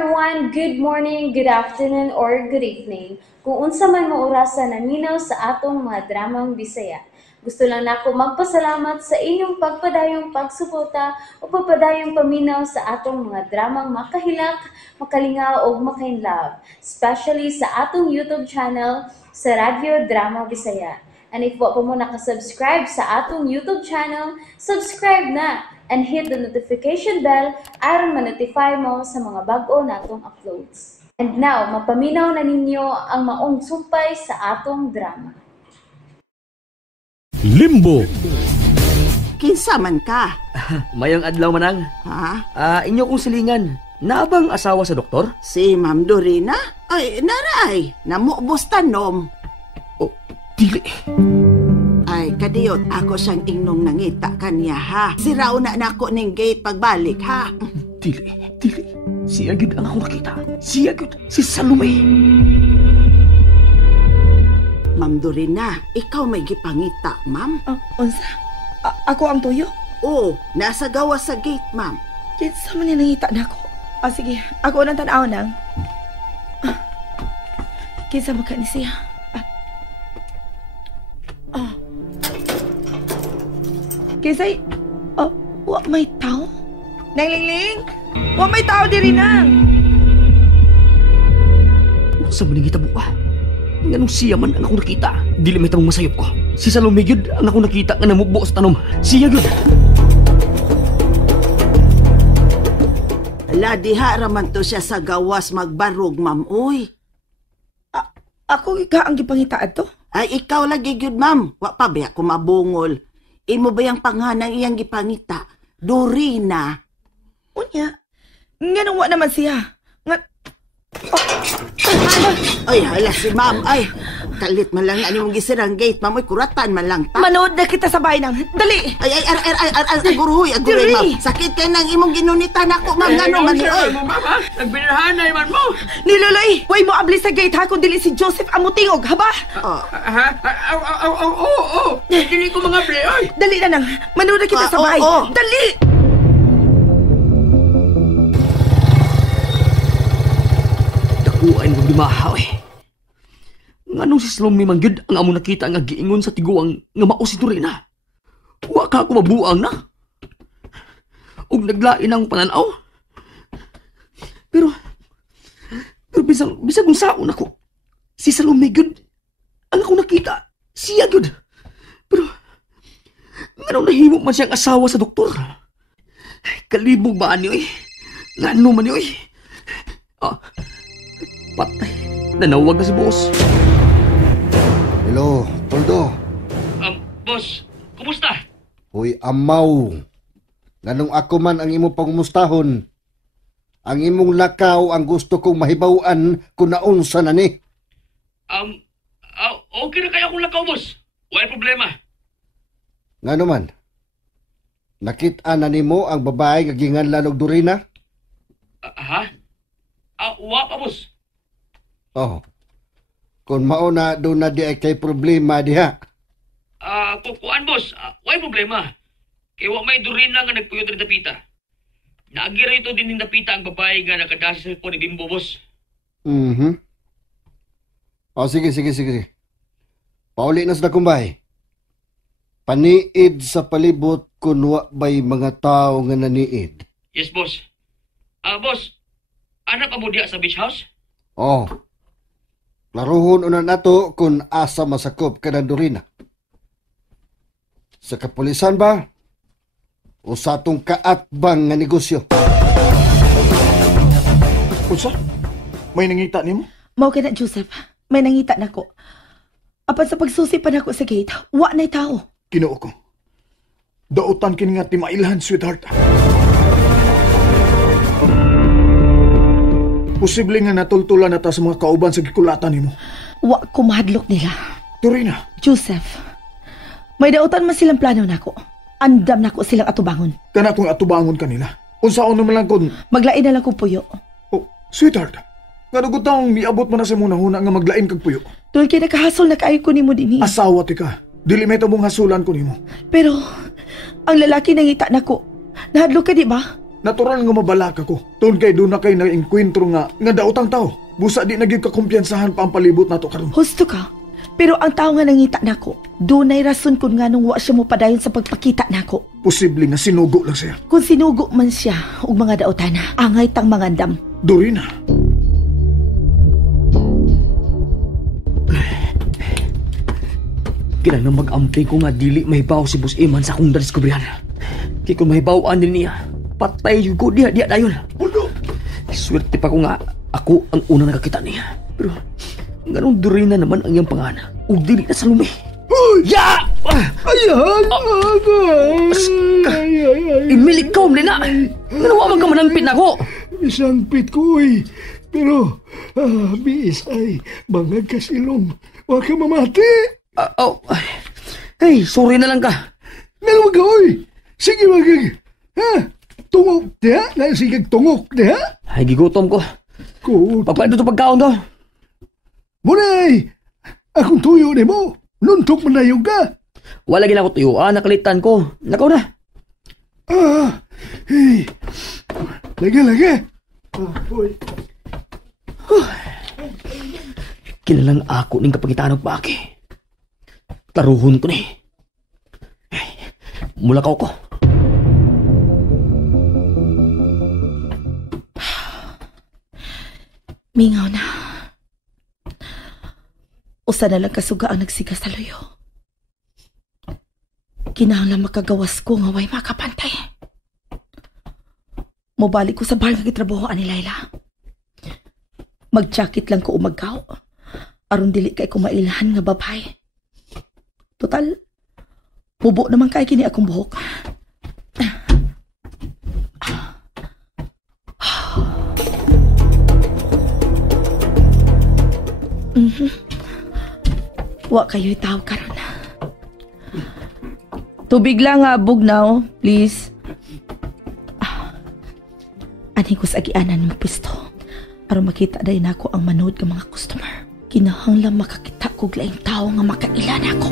everyone, good morning, good afternoon, or good evening. Kung unsa man mo orasan naminaw sa atong mga dramang Bisaya. Gusto lang nako magpasalamat sa inyong pagpadayong pagsuporta o pagpadayong paminaw sa atong mga dramang makahilak, makalingaw o makainlove, especially sa atong YouTube channel sa Radyo Drama Bisaya. And if wa pa mo nakasubscribe sa atong YouTube channel, subscribe na and hit the notification bell aron ma-notify mo sa mga bag-o natong uploads. And now, mapaminaw na ninyo ang maong sumpay sa atong drama. Limbo. Kinsa man ka? Mayang adlaw manang. Ha? Inyo kong silingan. Naabang asawa sa doktor? Si Ma'am Dorina? Ay, naray. Namubos tanom. Oh, dili. Ay, kadiyot ako siyang ingnong nangita kanya, ha? Siraw na nako ning gate pagbalik, ha? Dili. Siya gyud ang ako nakita. Siya gyud si Salome. Ma'am Dorina, ikaw may gipangita, ma'am? Unsa? Ako ang tuyo? Oo, nasa gawa sa gate, ma'am. Kinsa man nangita na ako? Sige, ako nang tanaw nang. Kinsa mo ka ni siya? Kinsay? Wa may tao? Nanglingling? Wa may tao diri nang. Sa maningita buka. Nganong siya man ang ako nakita. Dili may tamang masayop ko. Si Salome gyud ang ako nakita nga namubo sa tanom. Siya gyud. Ala, diha raman to siya sa gawas magbarog, ma'am, uy. Ako ika ang gipangita ato? Ay, ikaw lagi gyud, ma'am. Wa pa ba ako mabungol? Imo ba yung panganang iyang gipangita? Dorina. Unya. Nganong wa naman siya? Ay, hala si ma'am. Ay, kalit man lang na mong gisirang gate, ma'am. Ay, kuratan man lang ta. Manood na kita sa bahay nang. Dali! Ay, aguruhoy, ma'am. Sakit kayo ng imong ginunitan ako, ma'am. Gano man ni, oy. Nagbinarhanay man mo. Niluloy, way mo abli sa gate ha kung dili si Joseph amutingog, haba? Oo. Dili ko mga play, oy. Dali na nang. Manood na kita sa bahay. Dali! Dakuan ko bimahaw eh. Nganong si Salome man gyud ang amo nakita nga giingon sa tiguang nga mao si Dorina. Wa ka ako mabuang na. Og naglain ang pananaw. Pero bisag kung saon ako. Si Salome gyud ang ako nakita. Siya gyud. Pero nganong nahimo man siyang asawa sa doktor. Kalibog ba ani oy? Ngano man ni oy? Patay. Nanawag na si boss. Hello, Toldo. Boss, kumusta? Hoy, amaw. Nganong ako man ang imo pangumustahon. Ang imong lakaw ang gusto kong mahibawan kung naunsa na ni. Okay na kaya akong lakaw, boss. Wala problema. Ngano man? Nakita na nimo ang babae nga ginganlan og Dorina? Wa pa, boss. Oh. Kung mauna doon na di ay kay problema diha. Kukuan, boss. Wala problema. Kaya wa may Dorina nga nagpuyot rin dapita. Naagira ito din ng dapita ang babae nga nakadasa ko ni Bimbo, boss. Sige. Pauli na sa kumbay. Paniid sa palibot kung wa ba'y mga tao nga naniid. Yes, boss. Boss, anak mo diya sa beach house? Oh. Laruhon una nato kung asa masakop ka ng Dorina. Sa kapulisan ba? O sa atong kaatbang nga negosyo? Unsa? May nangita nimo? Mao ka na, Joseph. May nangita na ko. Apan sa pagsusi pa na ko sa gate, wa na'y tao. Kinuo ko. Dautan kini nga timailhan, sweetheart. Posible nga natultulan na ta sa mga kauban sa gikulatan nimo. Wa ko mahadlok nila. Dorina. Joseph, may dautan man silang plano nako. Andam nako silang atubangon. Kana kung atubangon kanila. Unsaon naman lang kung... Maglain na lang kong puyo. Oh, sweetheart. Nga nagutang miabot mo na sa muna-huna nga maglain kag puyo. Tuloy kaya nakahasol na kaayo ko nimo din. Asawa ti ka. Dili may tabong hasulan ko nimo. Pero, ang lalaki nangita nako. Nahadlok ka, di ba? Natural nga mabalak ako. Tun kay doon na kay na-enkwentro nga daotang tao. Busa di naging kakumpiyansahan pa ang palibot nato karon. Husto ka. Pero ang tao nga nangita nako, dunay rason kung nga nung wa siya mo padayon sa pagpakita nako. Posible nga sinugo lang siya. Kung sinugo man siya og mga daotana, angay tang mga andam. Dorina. Kinahanglan mag-amping ko nga dili mahibaw si Boss Iman sa akong nadiskubrihan. Kaya kung mahibawaan din niya, patay yun ko diya dayon. Swerte pa ko nga ako ang unang nakakita niya. Pero ganun Dorina naman ang iyang pangalan. O dili na sa lumi. Ya! Ayan! Imilik ka, Umlina! Nanawaman ka manampit na ako! Isang pit ko eh. Pero, biis ay bangag ka silong. Huwag ka mamati. Hey, sorry na lang ka. Nalawag ka, oy. Sige, magag. Ha? Tungok, diha? Sige, tungok, diha? Ay, gigutom ko. Pagpalit ito pagkaon to. Munay! Akong tuyo ni mo. Nuntok mo na yung ka. Wala gina ko tuyo. Nakalitan ko. Nakaw na. Hey. Lagi. Oy. Kilalang ako ning kapagitan og baki. Taruhon ko ni. Mulakaw ko. Mingaw na. Usa na lang kasuga ang nagsiga sa loyo. Kinahanglan makagawas ko nga way makapantay. Mobalik ko sa bar nga gitrabahoan ni Layla. Mag-jacket lang ko umagaw. Aron dili kay kumailahan nga babay. Total, bubo naman kay kini akong buhok. Wa kayo'y tao karon. Tubig lang nga, bugnaw, please. Ani ko sa agianan ng pisto. Aron makita dahin ako ang manood ng mga customer. Kinahanglan makakita ko laing tao nga makailan ako.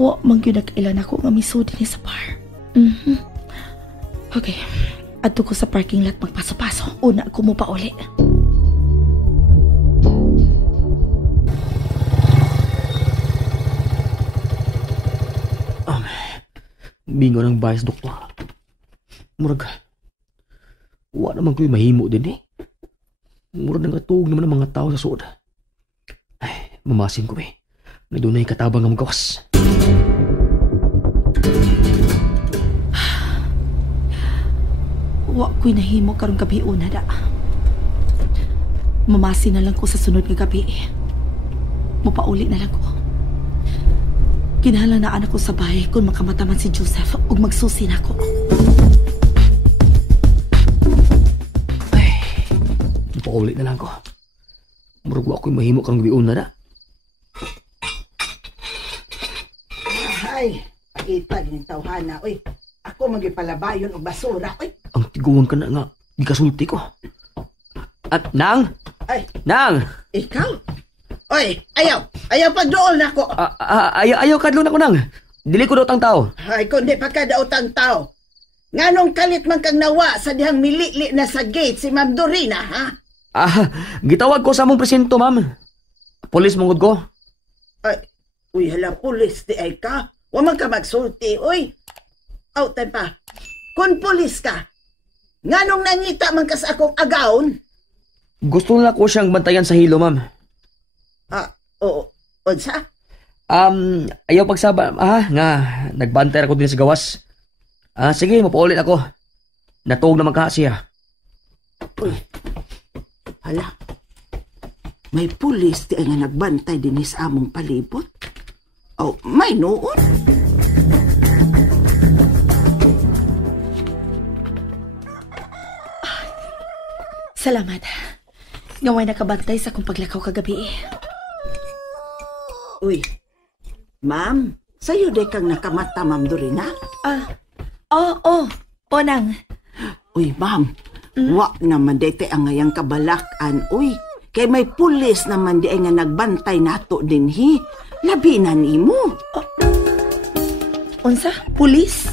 Wa man gyud nakailan ako nga misud dinhi sa bar. Okay. Adto ko sa parking lot magpaso-paso. Una ko mo pa uli. Bingo ng bias, doktor. Murag, wa naman ko'y mahimo din eh. Murag nangatug naman ang mga tao sa suod. Ay, mamasin ko eh. Nagdoon na yung katabang ng gawas. Wa ko'y nahimo karong gabi una da. Mamasin na lang ko sa sunod nga gabi. Mupauli na lang ko. Kinahanglan na anak ko sa bahay kung makamataman si Joseph ug magsusi na ako. Ay, mupauli na lang ko. Murag wa ko'y mahimo karong gabi una da. Ay, pakita din tawhana, oy. Ako magipalabayon og basura, oy. Ang tiguan ka na nga, di kasulti ko. At, Nang! Ay, Nang! ikaw? Oy, ayaw pagdool na ko. Ayaw kadlon ako, Nang. Dili ko daw tang tao. Ay, kundi pagkadaotang tao. Nganong kalit man kang nawa sa dihang milili na sa gate si Ma'am Dorina, ha? Gitawag ko sa among presinto, ma'am. Polis mongod ko. Ay, uy, hala, pulis di ay ka. Wa man ka magsulti, uy. Tay pa. Kung pulis ka, nganong nangita man ka sa akong agawon? Gusto na ko siyang bantayan sa hilo, ma'am. Oo. Unsa? Ayaw pagsaba, nga, nagbantay ako din sa gawas. Sige, mapaulit ako. Natuog naman ka siya. Uy, hala. May pulis di ay nga nagbantay din sa among palibot. May noon. Salamat. Ngaway nakabantay sa akong paglakaw kagabi. Uy, ma'am, sa'yo de kang nakamata, Ma'am Dorina? Oo, nang. Uy, ma'am, wa naman dete ang ngayang kabalakan, uy. Kay may pulis naman di ay nga nagbantay nato dinhi. Labi na nimo. Unsa? Pulis?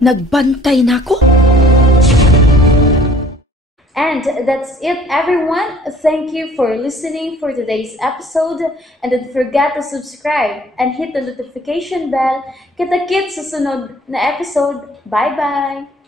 Nagbantay nako? And that's it, everyone. Thank you for listening for today's episode. And don't forget to subscribe and hit the notification bell. Kita-kits sa sunod na episode. Bye-bye!